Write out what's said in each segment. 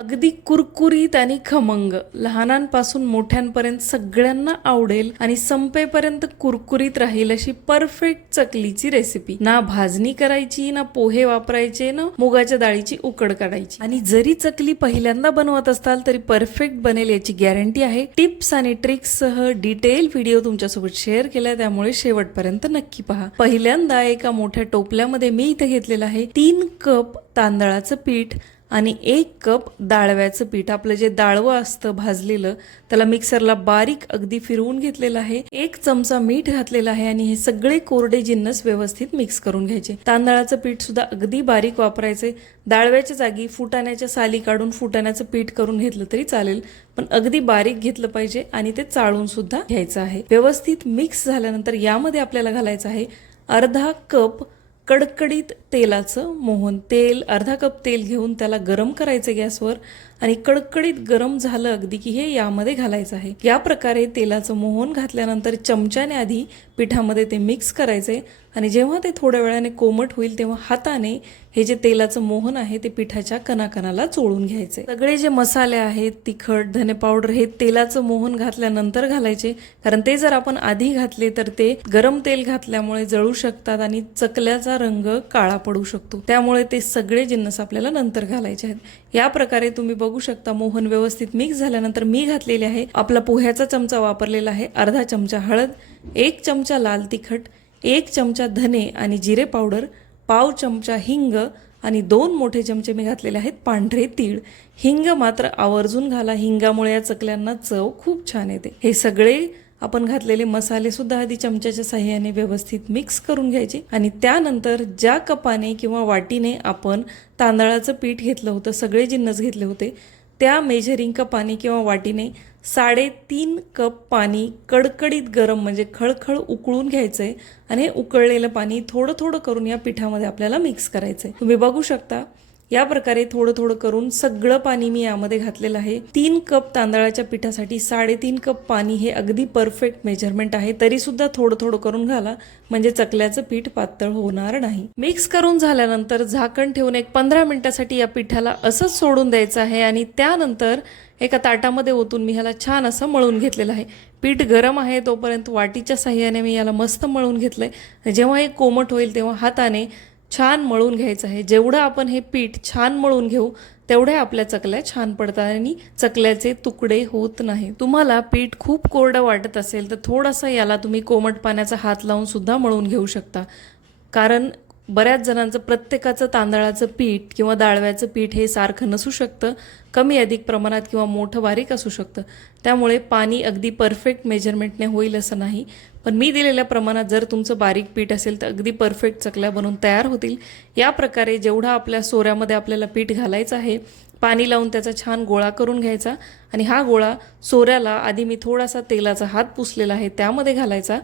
अगदी कुरकुरीत आणि खमंग. लहानांपासून मोठ्यांपर्यंत सगळ्यांना आवडेल आणि संपेपर्यंत कुरकुरीत राहील अशी परफेक्ट चकलीची रेसिपी ना भाजणी करायची ना पोहे वापरायचे ना मुगाच्या डाळीची उकड काढायची. आणि जरी चकली पहिल्यांदा बनवत असताल तरी परफेक्ट बनेल याची गॅरंटी आहे. टिप्स आणि ट्रिक्स सह डिटेल व्हिडिओ तुमच्यासोबत शेअर केला त्यामुळे शेवटपर्यंत नक्की पहा. पहिल्यांदा एका मोठ्या टोपल्यामध्ये मी इथे घेतलेलं आहे तीन कप तांदळाचं पीठ. आणि एक कप डाळव्याचं पीठ आपलं जे डाळवं असतं भाजलेलं त्याला मिक्सरला बारीक अगदी फिरवून घेतलेलं आहे. एक चमचा मीठ घातलेला आहे आणि हे सगळे कोरडे जिन्नस व्यवस्थित मिक्स करून घ्यायचे. तांदळाचं पीठ सुद्धा अगदी बारीक वापरायचे. डाळव्याच्या जागी फुटाण्याच्या साली काढून फुटाण्याचं पीठ करून घेतलं तरी चालेल पण अगदी बारीक घेतलं पाहिजे आणि ते चाळून सुद्धा घ्यायचं आहे. व्यवस्थित मिक्स झाल्यानंतर यामध्ये आपल्याला घालायचं आहे अर्धा कप कडकडीत तेलाचं मोहन तेल अर्धा कप तेल घेऊन त्याला गरम करायचं गॅसवर आणि कडकडीत गरम झालं अगदी की हे यामध्ये घालायचं आहे. या प्रकारे तेलाचं मोहन घातल्यानंतर चमच्याने आधी पिठामध्ये ते मिक्स करायचे आणि जेव्हा ते थोड्या वेळाने कोमट होईल तेव्हा हाताने हे जे तेलाचं मोहन आहे ते पिठाच्या कणाकणाला चोळून घ्यायचे. सगळे जे मसाले आहेत तिखट धने पावडर हे तेलाचं मोहन घातल्यानंतर घालायचे. कारण ते जर आपण आधी घातले तर ते गरम तेल घातल्यामुळे जळू शकतात आणि चकल्याचा रंग काळा पडू शकतो. त्यामुळे ते सगळे जिन्नस आपल्याला नंतर घालायचे आहेत. या प्रकारे तुम्ही बघू शकता मोहन व्यवस्थित मिक्स झाल्यानंतर मी घातलेले आहे. आपला पोह्याचा चमचा वापरलेला आहे. अर्धा चमचा हळद. एक चमचा लाल तिखट एक चमचा धने आणि जिरे पावडर पाव चमचा हिंग आणि दोन मोठे चमचे मी घातलेले आहेत पांढरे तीळ. हिंग मात्र आवर्जून घाला हिंगामुळे या चकल्यांना चव खूप छान येते. हे सगळे आपण घातलेले मसाले सुद्धा आधी चमच्याच्या साह्याने व्यवस्थित मिक्स करून घ्यायचे आणि त्यानंतर ज्या कपाने किंवा वाटीने आपण तांदळाचं पीठ घेतलं होतं सगळे जिन्नस घेतले होते त्या मेजरिंग कपाने किंवा वाटीने साडेतीन कप पाणी कडकडीत गरम म्हणजे खळखळ उकळून घ्यायचंय आणि हे उकळलेलं पाणी थोडं थोडं करून या पिठामध्ये आपल्याला मिक्स करायचंय. तुम्ही बघू शकता या प्रकारे थोडं थोडं करून सगळं पाणी मी यामध्ये घातलेलं आहे. तीन कप तांदळाच्या पिठासाठी साडेतीन कप पाणी हे अगदी परफेक्ट मेजरमेंट आहे. तरी सुद्धा थोडं थोडं करून घाला म्हणजे चकल्याचं पीठ पातळ होणार नाही. मिक्स करून झाल्यानंतर झाकण ठेवून एक पंधरा मिनिटासाठी या पिठाला असंच सोडून द्यायचं आहे आणि त्यानंतर एका ताटामध्ये ओतून मी ह्याला छान असं मळून घेतलेलं आहे. पीठ गरम आहे तोपर्यंत वाटीच्या साह्याने मी याला मस्त मळून घेतलंय. जेव्हा हे कोमट होईल तेव्हा हाताने छान मळून घ्यायचं आहे. जेवढं आपण हे पीठ छान मळून घेऊ तेवढ्या आपल्या चकल्या छान पडतात आणि चकल्याचे तुकडे होत नाही. तुम्हाला पीठ खूप कोरडं वाटत असेल तर थोडंसं याला तुम्ही कोमट पाण्याचा हात लावून सुद्धा मळून घेऊ शकता. कारण बऱ्याच जणांचं प्रत्येकाचं तांदळाचं पीठ किंवा डाळव्याचं पीठ हे सारखं नसू शकतं कमी अधिक प्रमाणात किंवा मोठं बारीक असू शकतं. त्यामुळे पाणी अगदी परफेक्ट मेजरमेंटने होईल असं नाही. पण मी दिलेल्या प्रमाणात जर तुमचं बारीक पीठ असेल तर अगदी परफेक्ट चकल्या बनवून तयार होतील. या प्रकारे जेवढा आपल्या सोऱ्यामध्ये आपल्याला पीठ घालायचं आहे पाणी लावून त्याचा छान गोळा करून घ्यायचा आणि हा गोळा सोऱ्याला आधी मी थोडासा तेलाचा हात पुसलेला आहे त्यामध्ये घालायचा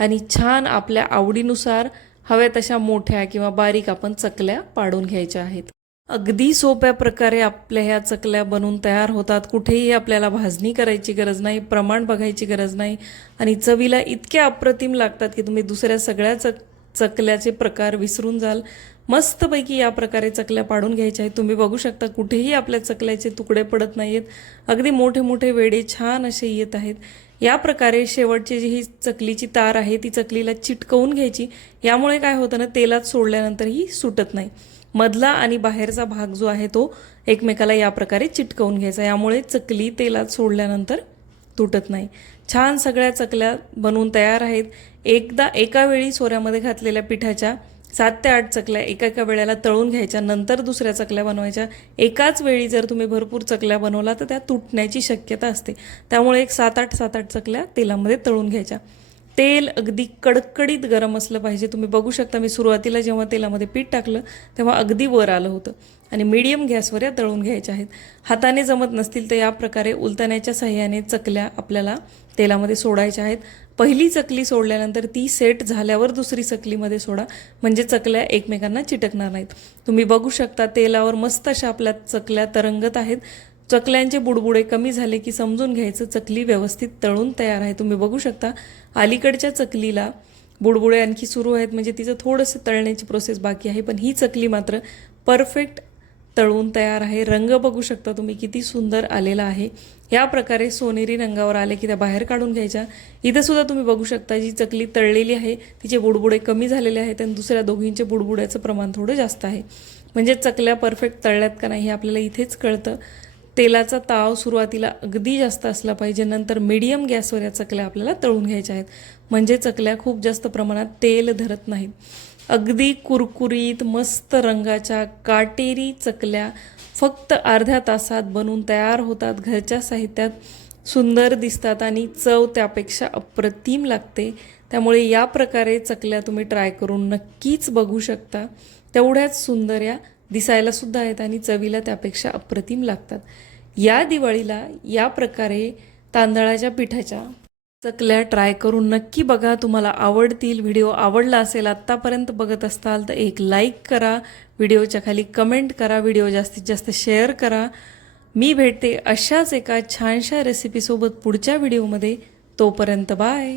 आणि छान आपल्या आवडीनुसार हव्या तशा मोठ्या किंवा बारीक आपण चकल्या पाडून घ्यायच्या आहेत. अगदी सोप्या प्रकारे आपल्या ह्या चकल्या बनवून तयार होतात. कुठेही आपल्याला भाजणी करायची गरज नाही प्रमाण बघायची गरज नाही आणि चवीला इतक्या अप्रतिम लागतात की तुम्ही दुसऱ्या सगळ्या चक चकल्याचे प्रकार विसरून जाल. मस्तपैकी या प्रकारे चकल्या पाडून घ्यायच्या आहेत. तुम्ही बघू शकता कुठेही आपल्या चकल्याचे तुकडे पडत नाहीत अगदी मोठे मोठे वेडे छान असे येत आहेत. या प्रकारे शेवटची जी ही चकलीची तार आहे ती चकलीला चिटकवून घ्यायची. यामुळे काय होतं ना तेलात सोडल्यानंतर ही सुटत नाही. मधला आणि बाहेरचा भाग जो आहे तो एकमेकाला या प्रकारे चिटकवून घ्यायचा. यामुळे चकली तेलात सोडल्यानंतर तुटत नाही. छान सगळ्या चकल्या बनवून तयार आहेत. एकदा एका वेळी सोऱ्यामध्ये घातलेल्या पिठाच्या सात ते आठ चकल्या एका एका वेळेला तळून घ्यायच्या नंतर दुसऱ्या चकल्या बनवायच्या. एकाच वेळी जर तुम्ही भरपूर चकल्या बनवला तर त्या तुटण्याची शक्यता असते. त्यामुळे एक सात आठ सात आठ चकल्या तेलामध्ये तळून घ्यायच्या. तेल अगदी कडकडीत गरम असलं पाहिजे. तुम्ही बघू शकता मी सुरुवातीला जेव्हा तेलामध्ये पीठ टाकलं तेव्हा अगदी वर आलं होतं. आणि मीडियम गॅसवर या तळून घ्यायच्या आहेत. हाताने जमत नसतील तर या प्रकारे उलताण्याच्या सहाय्याने चकल्या आपल्याला तेलामध्ये सोडायच्या आहेत. पहिली चकली सोडल्यानंतर ती सेट झाल्यावर दुसरी चकलीमध्ये सोडा. म्हणजे चकल्या एकमेकांना चिटकणार नाहीत. तुम्ही बघू शकता तेलावर मस्त अशा आपल्या चकल्या तरंगत आहेत. चकल्यांचे बुडबुडे कमी झाले की समजून घ्यायचं चकली व्यवस्थित तळून तयार आहे. तुम्ही बघू शकता अलीकडच्या चकलीला बुडबुडे आणखी सुरू आहेत. म्हणजे तिचं थोडंसं तळण्याची प्रोसेस बाकी आहे पण ही चकली मात्र परफेक्ट तळून तयार आहे. रंग बघू शकता तुम्ही किती सुंदर आलेला आहे. या प्रकारे सोनेरी रंगावर आले की त्या बाहेर काढून घ्यायच्या. इथं सुद्धा तुम्ही बघू शकता जी चकली तळलेली आहे तिचे बुडबुडे कमी झालेले आहेत आणि दुसऱ्या दोघींचे बुडबुड्याचं प्रमाण थोडं जास्त आहे. म्हणजे चकल्या परफेक्ट तळल्यात का नाही हे आपल्याला इथेच कळतं. तेलाचा ताव सुरुवातीला अगदी जास्त असला पाहिजे नंतर मीडियम गॅसवर या चकल्या आपल्याला तळून घ्यायच्या आहेत. म्हणजे चकल्या खूप जास्त प्रमाणात तेल धरत नाहीत. अगदी कुरकुरीत मस्त रंगाच्या काटेरी चकल्या फक्त अर्ध्या तासात बनून तयार होतात घरच्या साहित्यात सुंदर दिसतात आणि चव त्यापेक्षा अप्रतिम लागते. त्यामुळे या प्रकारे चकल्या तुम्ही ट्राय करून नक्कीच बघू शकता. तेवढ्याच सुंदर या दिसायला सुद्धा आहेत आणि चवीला त्यापेक्षा अप्रतिम लागतात. या दिवाळीला या प्रकारे तांदळाच्या पिठाच्या चकल्या ट्राय करून नक्की बघा. तुम्हाला आवडतील व्हिडिओ आवडला असेल आत्तापर्यंत बघत असताल तर एक लाईक करा. व्हिडिओच्या खाली कमेंट करा. व्हिडिओ जास्तीत जास्त शेअर करा. मी भेटते अशाच एका छानशा रेसिपीसोबत पुढच्या व्हिडिओमध्ये. तोपर्यंत बाय.